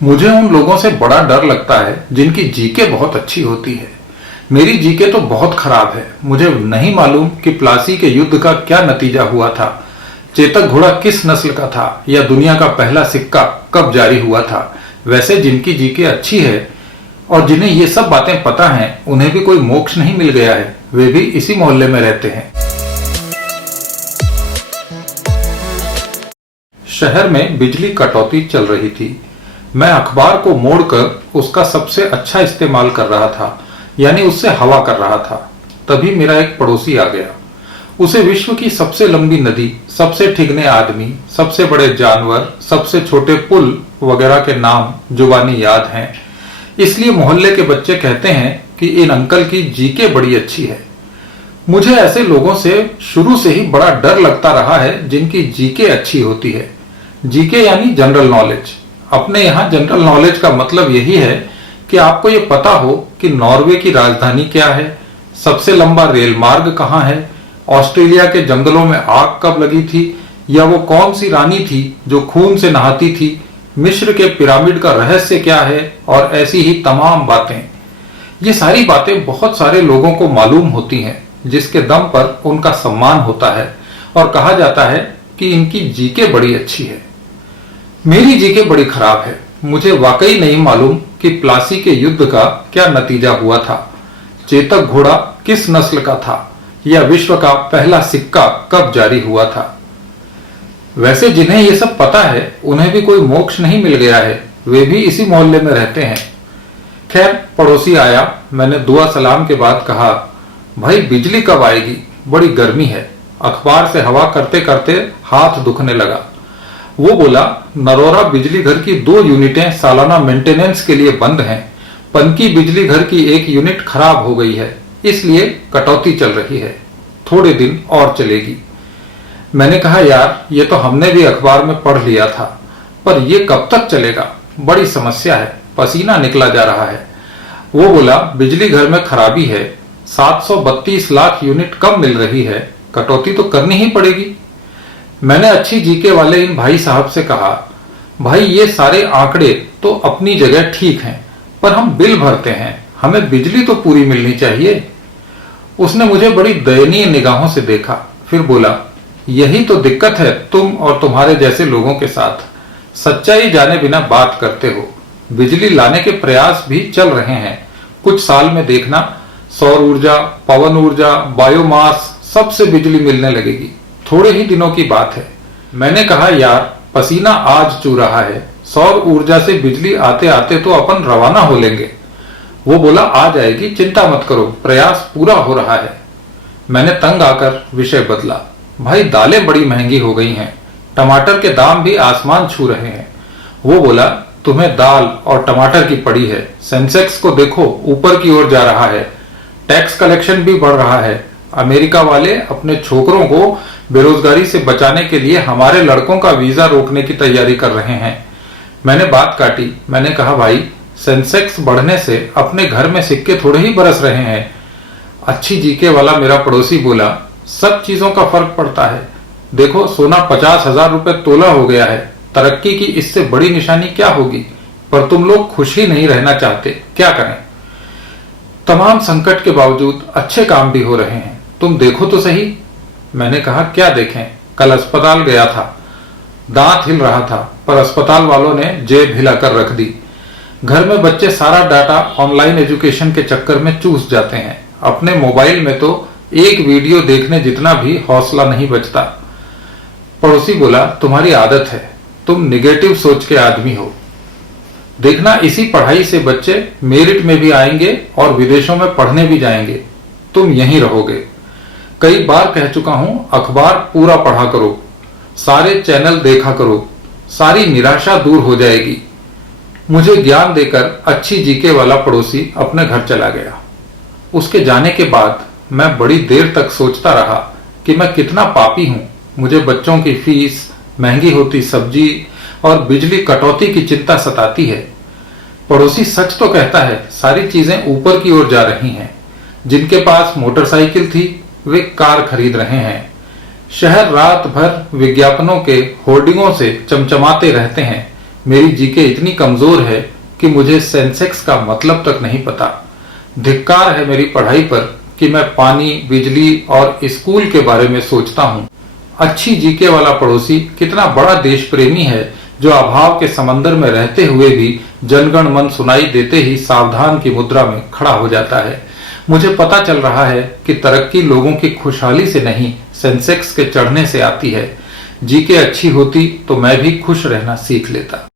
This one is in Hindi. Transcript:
मुझे उन लोगों से बड़ा डर लगता है जिनकी जीके बहुत अच्छी होती है। मेरी जीके तो बहुत खराब है। मुझे नहीं मालूम कि प्लासी के युद्ध का क्या नतीजा हुआ था, चेतक घोड़ा किस नस्ल का था, या दुनिया का पहला सिक्का कब जारी हुआ था। वैसे जिनकी जीके अच्छी है और जिन्हें ये सब बातें पता हैं, उन्हें भी कोई मोक्ष नहीं मिल गया है। वे भी इसी मोहल्ले में रहते हैं। शहर में बिजली कटौती चल रही थी। मैं अखबार को मोड़कर उसका सबसे अच्छा इस्तेमाल कर रहा था, यानी उससे हवा कर रहा था। तभी मेरा एक पड़ोसी आ गया। उसे विश्व की सबसे लंबी नदी, सबसे ठिगने आदमी, सबसे बड़े जानवर, सबसे छोटे पुल वगैरह के नाम जुबानी याद हैं। इसलिए मोहल्ले के बच्चे कहते हैं कि इन अंकल की जीके बड़ी अच्छी है। मुझे ऐसे लोगों से शुरू से ही बड़ा डर लगता रहा है जिनकी जीके अच्छी होती है। जीके यानी जनरल नॉलेज। अपने यहाँ जनरल नॉलेज का मतलब यही है कि आपको ये पता हो कि नॉर्वे की राजधानी क्या है, सबसे लंबा रेल मार्ग कहाँ है, ऑस्ट्रेलिया के जंगलों में आग कब लगी थी, या वो कौन सी रानी थी जो खून से नहाती थी, मिस्र के पिरामिड का रहस्य क्या है, और ऐसी ही तमाम बातें। ये सारी बातें बहुत सारे लोगों को मालूम होती हैं, जिसके दम पर उनका सम्मान होता है और कहा जाता है कि इनकी जीके बड़ी अच्छी है। मेरी जीके बड़ी खराब है। मुझे वाकई नहीं मालूम कि प्लासी के युद्ध का क्या नतीजा हुआ था, चेतक घोड़ा किस नस्ल का था, या विश्व का पहला सिक्का कब जारी हुआ था। वैसे जिन्हें ये सब पता है, उन्हें भी कोई मोक्ष नहीं मिल गया है। वे भी इसी मोहल्ले में रहते हैं। खैर, पड़ोसी आया। मैंने दुआ सलाम के बाद कहा, भाई बिजली कब आएगी, बड़ी गर्मी है। अखबार से हवा करते करते हाथ दुखने लगा। वो बोला, नरोरा बिजली घर की 2 यूनिटें सालाना मेंटेनेंस के लिए बंद हैं। पनकी बिजली घर की 1 यूनिट खराब हो गई है, इसलिए कटौती चल रही है। थोड़े दिन और चलेगी। मैंने कहा, यार ये तो हमने भी अखबार में पढ़ लिया था, पर ये कब तक चलेगा, बड़ी समस्या है, पसीना निकला जा रहा है। वो बोला, बिजली घर में खराबी है, 732 लाख यूनिट कम मिल रही है, कटौती तो करनी ही पड़ेगी। मैंने अच्छी जीके वाले इन भाई साहब से कहा, भाई ये सारे आंकड़े तो अपनी जगह ठीक हैं, पर हम बिल भरते हैं, हमें बिजली तो पूरी मिलनी चाहिए। उसने मुझे बड़ी दयनीय निगाहों से देखा, फिर बोला, यही तो दिक्कत है तुम और तुम्हारे जैसे लोगों के साथ, सच्चाई जाने बिना बात करते हो। बिजली लाने के प्रयास भी चल रहे हैं। कुछ साल में देखना, सौर ऊर्जा, पवन ऊर्जा, बायोमास, सबसे बिजली मिलने लगेगी। थोड़े ही दिनों की बात है। मैंने कहा, यार पसीना आज चू रहा है, सौर ऊर्जा से बिजली आते आते तो अपन रवाना हो लेंगे। वो बोला, आ जाएगी, चिंता मत करो, प्रयास पूरा हो रहा है। मैंने तंग आकर विषय बदला, भाई दालें बड़ी महंगी हो गई हैं, टमाटर के दाम भी आसमान छू रहे हैं। वो बोला, तुम्हें दाल और टमाटर की पड़ी है, सेंसेक्स को देखो ऊपर की ओर जा रहा है, टैक्स कलेक्शन भी बढ़ रहा है। अमेरिका वाले अपने छोकरों को बेरोजगारी से बचाने के लिए हमारे लड़कों का वीजा रोकने की तैयारी कर रहे हैं। मैंने बात काटी। मैंने कहा, भाई सेंसेक्स बढ़ने से अपने घर में सिक्के थोड़े ही बरस रहे हैं। अच्छी जीके वाला मेरा पड़ोसी बोला, सब चीजों का फर्क पड़ता है। देखो, सोना 50,000 रुपए तोला हो गया है, तरक्की की इससे बड़ी निशानी क्या होगी, पर तुम लोग खुश ही नहीं रहना चाहते, क्या करें। तमाम संकट के बावजूद अच्छे काम भी हो रहे हैं, तुम देखो तो सही। मैंने कहा, क्या देखें, कल अस्पताल गया था, दांत हिल रहा था, पर अस्पताल वालों ने जेब हिलाकर रख दी। घर में बच्चे सारा डाटा ऑनलाइन एजुकेशन के चक्कर में चूस जाते हैं। अपने मोबाइल में तो एक वीडियो देखने जितना भी हौसला नहीं बचता। पड़ोसी बोला, तुम्हारी आदत है, तुम निगेटिव सोच के आदमी हो। देखना, इसी पढ़ाई से बच्चे मेरिट में भी आएंगे और विदेशों में पढ़ने भी जाएंगे, तुम यहीं रहोगे। कई बार कह चुका हूं, अखबार पूरा पढ़ा करो, सारे चैनल देखा करो, सारी निराशा दूर हो जाएगी। मुझे ज्ञान देकर अच्छी जीके वाला पड़ोसी अपने घर चला गया। उसके जाने के बाद मैं बड़ी देर तक सोचता रहा कि मैं कितना पापी हूं। मुझे बच्चों की फीस, महंगी होती सब्जी और बिजली कटौती की चिंता सताती है। पड़ोसी सच तो कहता है, सारी चीजें ऊपर की ओर जा रही हैं। जिनके पास मोटरसाइकिल थी, वे कार खरीद रहे हैं। शहर रात भर विज्ञापनों के होर्डिंगों से चमचमाते रहते हैं। मेरी जीके इतनी कमजोर है कि मुझे सेंसेक्स का मतलब तक नहीं पता। धिक्कार है मेरी पढ़ाई पर कि मैं पानी, बिजली और स्कूल के बारे में सोचता हूँ। अच्छी जीके वाला पड़ोसी कितना बड़ा देश प्रेमी है, जो अभाव के समंदर में रहते हुए भी जनगण मन सुनाई देते ही सावधान की मुद्रा में खड़ा हो जाता है। मुझे पता चल रहा है कि तरक्की लोगों की खुशहाली से नहीं, सेंसेक्स के चढ़ने से आती है। जीके अच्छी होती तो मैं भी खुश रहना सीख लेता।